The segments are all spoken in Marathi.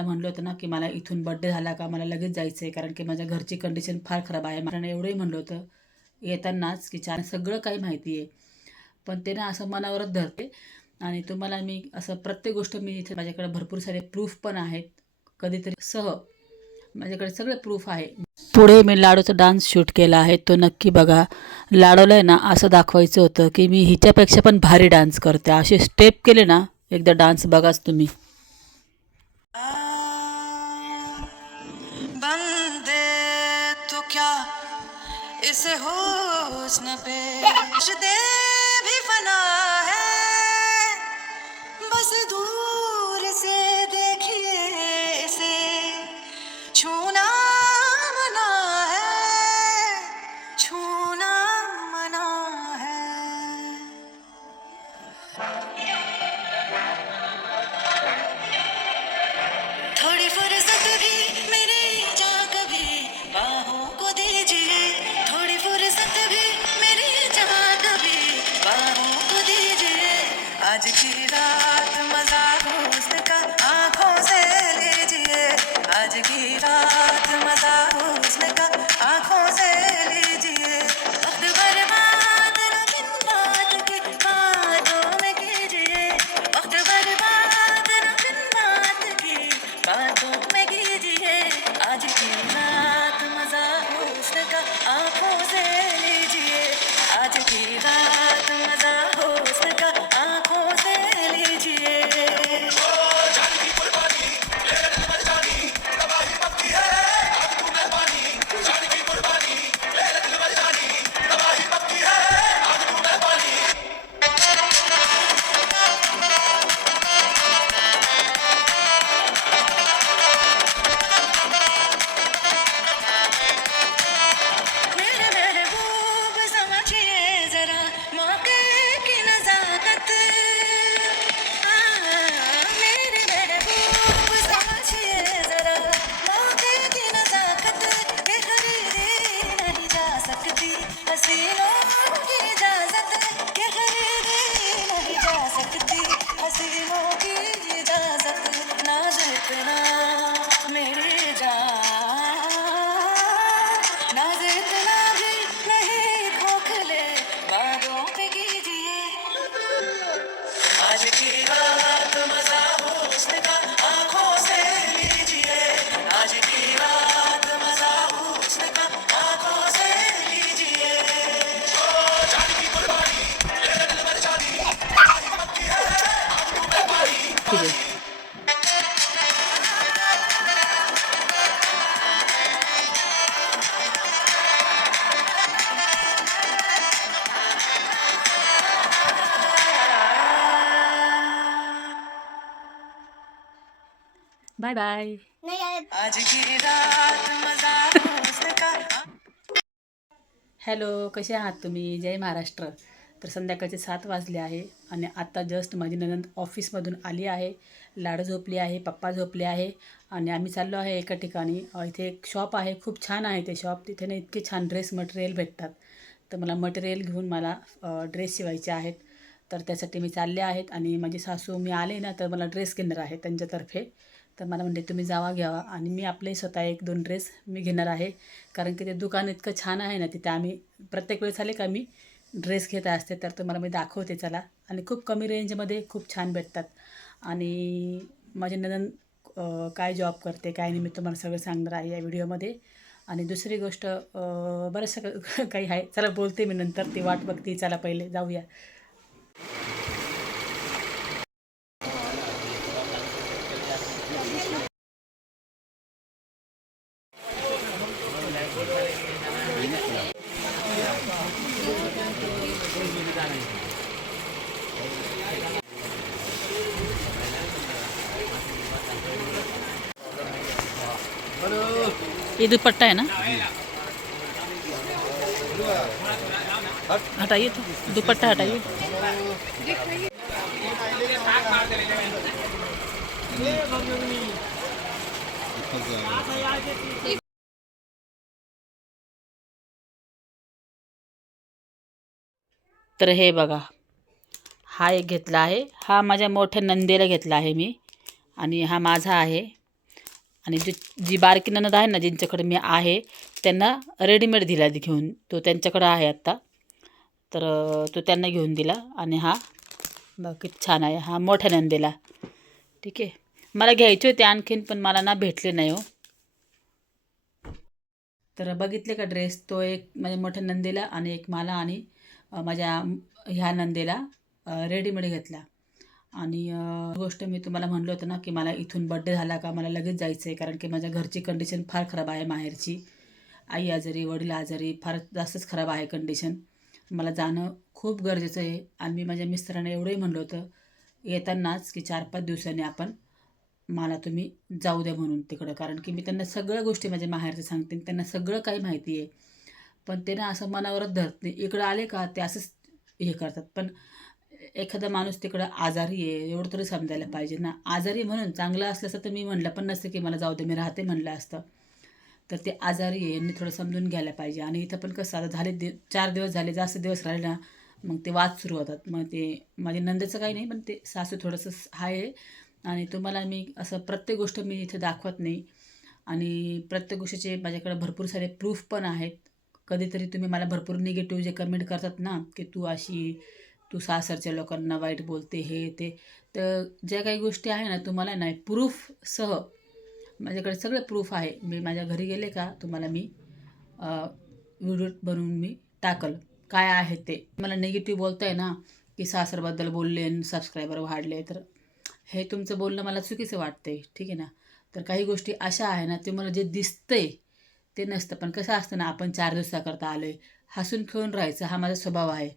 तुम्हाला म्हणलं होतं ना की मला इथून बड्डे झाला का मला लगेच जायचं आहे कारण की माझ्या घरची कंडिशन फार खराब आहे. मला एवढंही म्हणलं होतं येतानाच की छान सगळं काही माहिती आहे. पण ते ना असं मनावरच धरते. आणि तुम्हाला मी असं प्रत्येक गोष्ट मी इथे माझ्याकडे भरपूर सारे प्रूफ पण आहेत. कधीतरी सह माझ्याकडे सगळे प्रूफ आहे. पुढे मी लाडूचा डान्स शूट केला आहे. तो नक्की बघा. लाडूला आहे ना असं दाखवायचं होतं की मी हिच्यापेक्षा पण भारी डान्स करते. असे स्टेप केले ना एकदा डान्स बघाच तुम्ही. इस हुस्न पे दे भी फना हुस्न ठीक आहे बाय बाय हॅलो कसे आहात तुम्ही? जय महाराष्ट्र. तर संध्याकाळचे सात वाजले आहे आणि आत्ता जस्ट माझी ननंद ऑफिसमधून आली आहे. लाडू झोपली आहे पप्पा झोपले आहे आणि आम्ही चाललो आहे एका ठिकाणी. इथे एक शॉप आहे खूप छान आहे ते शॉप तिथे ना इतके छान ड्रेस मटेरियल भेटतात. तर मला मटेरियल घेऊन मला ड्रेस शिवायचे आहेत. तर त्यासाठी मी चालले आहेत आणि माझे सासू मी आले ना तर मला ड्रेस घेणार आहे त्यांच्यातर्फे. तर मला म्हणते तुम्ही जावा घ्यावा. आणि मी आपले स्वतः एक दोन ड्रेस मी घेणार आहे. कारण की ते दुकान इतकं छान आहे ना तिथे आम्ही प्रत्येक वेळेस आले का मी? ड्रेस घेत असते तर तुम्हाला मी दाखवते चला. आणि खूप कमी रेंजमध्ये खूप छान भेटतात. आणि माझे ननंद काय जॉब करते काय नाही मी तुम्हाला सगळं सांगणार आहे या व्हिडिओमध्ये आणि दुसरी गोष्ट बऱ्याचशा काही आहे. चला बोलते मी नंतर ती वाट बघते. चला पहिले जाऊया. ये दुपट्टा है ना? हटाइए तो दुपट्टा हटाइए। तर हे बघा हा एक घेतला आहे. हा माझ्या मोठ्या नंदेला घेतला आहे मी. आणि हा माझा आहे. आणि जी जी बारकी ननद आहे ना ज्यांच्याकडे मी आहे त्यांना रेडीमेड दिला घेऊन तो त्यांच्याकडं आहे आत्ता. तर तो त्यांना घेऊन दिला आणि हा बाकी छान आहे हा मोठ्या नंदेला. ठीक आहे. मला घ्यायचे होते आणखीन पण मला ना भेटले नाही हो. तर बघितले का ड्रेस तो एक माझ्या मोठ्या नंदेला आणि एक मला आणि माझ्या ह्या नंदेला रेडीमेड घेतला. आणि गोष्ट मी तुम्हाला म्हणलं होतं ना की मला इथून बड्डे झाला का मला लगेच जायचं आहे कारण की माझ्या घरची कंडिशन फार खराब आहे माहेरची. आई आजारी वडील आजारी फार जास्तच खराब आहे कंडिशन मला जाणं खूप गरजेचं आहे. आणि मी माझ्या मिस्टरांना एवढंही म्हणलं होतं येतानाच की चार पाच दिवसांनी आपण मला तुम्ही जाऊ द्या म्हणून तिकडं. कारण की मी त्यांना सगळ्या गोष्टी माझ्या माहेरचं सांगते आणि त्यांना सगळं काही माहिती आहे. पण ते ना असं मनावरच धरत नाही. इकडं आले का ते असंच हे करतात. पण एखादा माणूस तिकडं आजारी आहे एवढं तरी समजायला पाहिजे ना. आजारी म्हणून चांगलं असलं असं तर मी म्हणलं पण नसतं की मला जाऊ दे मी राहते म्हणलं असतं. तर ते आजारी आहे यांनी थोडं समजून घ्यायला पाहिजे. आणि इथं पण कसं आता झाले दि चार दिवस झाले जास्त दिवस राहिले ना मग ते वाद सुरू होतात. मग ते माझ्या नंदेचं काही नाही पण ते सासू थोडंसं आहे. आणि तुम्हाला मी असं प्रत्येक गोष्ट मी इथे दाखवत नाही. आणि प्रत्येक गोष्टीचे माझ्याकडे भरपूर सारे प्रूफ पण आहेत. कधीतरी तुम्ही मला भरपूर निगेटिव्ह जे कमेंट करतात ना की तू अशी तू सासरच्या लोकांना वाईट बोलते हे ते. तर ज्या काही गोष्टी आहे ना तुम्हाला नाही प्रूफसह माझ्याकडे सगळे प्रूफ आहे. मी माझ्या घरी गेले का तुम्हाला मी व्हिडिओ बनवून मी टाकल. काय आहे ते? मला निगेटिव्ह बोलताय ना की सासरबद्दल बोलले आणि सबस्क्रायबर वाढले तर हे तुमचं बोलणं मला चुकीचं वाटतंय. ठीक आहे ना? तर काही गोष्टी अशा आहे ना ते मला जे दिसतंय ते नसतं. पण कसं असतं ना आपण चार दिवसाकरता आलो आहे हसून खेळून राहायचं हा माझा स्वभाव आहे.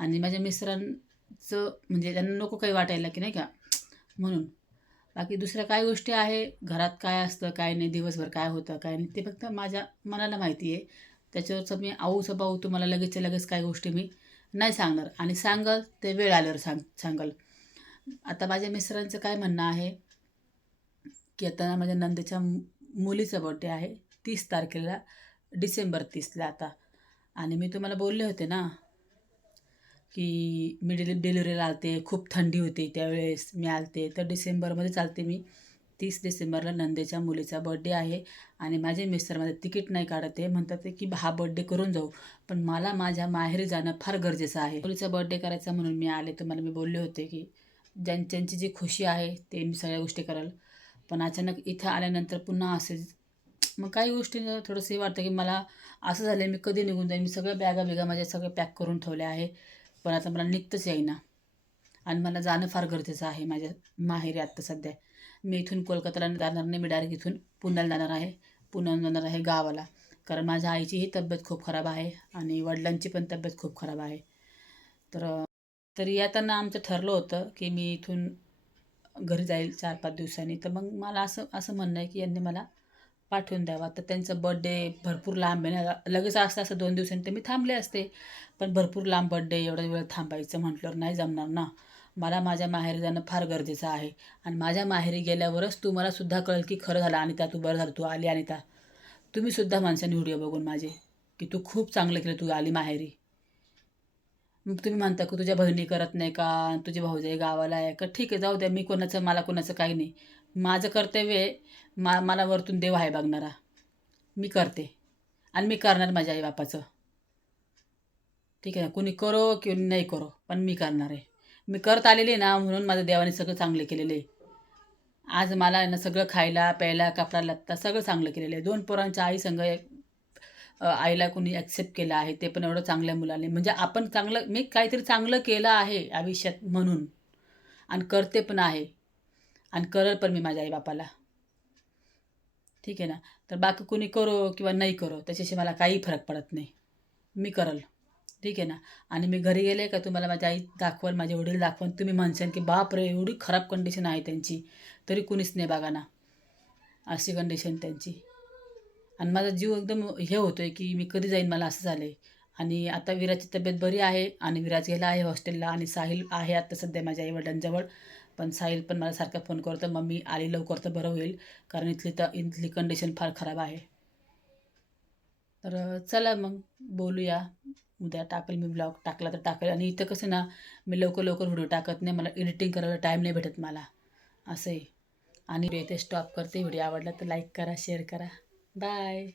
आणि माझ्या मिस्टरांचं म्हणजे त्यांना नको काही वाटायला की नाही का? म्हणून. बाकी दुसऱ्या काय गोष्टी आहे? घरात काय असतं काय नाही दिवसभर काय होतं काय नाही ते फक्त माझ्या मनाला माहिती आहे. त्याच्यावरचं मी आऊचं पाहू तुम्हाला लगेचच्या लगेच काय गोष्टी मी नाही सांगणार. आणि सांगल ते वेळ आल्यावर सांग सांगल. आता माझ्या मिस्टरांचं काय म्हणणं आहे? की आता माझ्या नंदेच्या मुलीचा बर्थडे आहे तीस तारखेला डिसेंबर तीसला आता. आणि मी तुम्हाला बोलले होते ना की मी डिलि डिलिव्हरीला आलते खूप थंडी होती त्यावेळेस मी आलते. तर डिसेंबरमध्ये चालते मी. तीस डिसेंबरला नंदेच्या मुलीचा बड्डे आहे आणि माझे मिस्टर माझं तिकीट नाही काढत आहे. म्हणतात ते की हा बड्डे करून जाऊ. पण मला माझ्या माहेरी जाणं फार गरजेचं आहे. मुलीचा बड्डे करायचा म्हणून मी आले तुम्हाला मी बोलले होते की ज्यांच्यांची जी खुशी आहे ते मी सगळ्या गोष्टी कराल. पण अचानक इथं आल्यानंतर पुन्हा असे मग काही गोष्टी थोडंसं हे वाटतं की मला असं झालं आहे मी कधी निघून जाईन? मी सगळ्या बॅगा बिगा माझ्या सगळं पॅक करून ठेवल्या आहे. पण आता मला निघतंच येईना. आणि मला जाणं फार गरजेचं आहे माझ्या माहेरी आत्ता सध्या. मी इथून कोलकात्याला जाणार नाही मी डायरेक्ट इथून पुण्याला जाणार आहे. पुण्याला जाणार आहे गावाला. कारण माझ्या आईचीही तब्येत खूप खराब आहे आणि वडिलांची पण तब्येत खूप खराब आहे. तर तरी येताना आमचं ठरलं होतं की मी इथून घरी जाईल चार पाच दिवसांनी. तर मग मला असं असं म्हणणं आहे की यांनी मला पाठवून द्यावा. तर त्यांचं बड्डे भरपूर लांब आहे ना. लगेच असतं असं दोन दिवसांनी तर मी थांबले असते. पण भरपूर लांब बड्डे एवढा वेळ थांबायचं म्हटल्यावर नाही जमणार ना. मला माझ्या माहेरी जाणं फार गरजेचं आहे. आणि माझ्या माहेरी गेल्यावरच तू मला सुद्धा कळेल की खरं झालं अनिता तू बरं झालं तू आली अनिता. त्या तुम्हीसुद्धा माणसाने व्हिडिओ बघून माझे की तू खूप चांगलं केलं तू आली माहेरी. मग तुम्ही म्हणता की तुझ्या बहिणी करत नाही का? तुझे भाऊजाई गावाला आहे का? ठीक आहे जाऊ द्या मी कोणाचं मला कोणाचं काही नाही. माझं कर्तव्य आहे मा मला वरतून देव आहे बघणारा. मी करते. आणि मी करणार माझ्या आईबापाचं. ठीक आहे ना? कुणी करो किंवा नाही करो पण मी करणार आहे. मी करत आलेली आहे ना म्हणून माझ्या देवाने सगळं चांगलं केलेलं आहे. आज मला ना सगळं खायला प्यायला कपडा लत्ता सगळं चांगलं केलेलं आहे. दोन पोरांच्या आई संग आईला कोणी ॲक्सेप्ट केलं आहे ते पण एवढं चांगल्या मुलाने. म्हणजे आपण चांगलं मी काहीतरी चांगलं केलं आहे आयुष्यात म्हणून. आणि करते पण आहे. आणि करल पण मी माझ्या आईबापाला. ठीक आहे ना? तर बाकी कोणी करो किंवा नाही करो त्याच्याशी मला काही फरक पडत नाही. मी करल. ठीक आहे ना? आणि मी घरी गेले का तुम्हाला माझी आई दाखवल माझे वडील दाखवून तुम्ही म्हणसान की बाप रे एवढी खराब कंडिशन आहे त्यांची. तरी कुणीच नाही बघा ना. अशी कंडिशन त्यांची. आणि माझा जीव एकदम हे होतो आहे की मी कधी जाईन मला असं झालं आहे आणि आता विराची तब्येत बरी आहे आणि विराज गेला आहे हॉस्टेलला आणि साहिल आहे आता सध्या माझ्या आईवडिलांजवळ. पण साहिल पण मला सारखा फोन करतो. मम्मी आली लवकर तर बरं होईल कारण इथली तर इथली कंडिशन फार खराब आहे. तर चला मग बोलूया. उद्या टाकेल मी ब्लॉग टाकला तर टाकेल. आणि इथं कसं ना मी लवकर लवकर व्हिडिओ टाकत नाही. मला एडिटिंग करायला टाईम नाही भेटत मला. असं आहे. आणि इथे स्टॉप करते. व्हिडिओ आवडला तर लाईक करा शेअर करा. बाय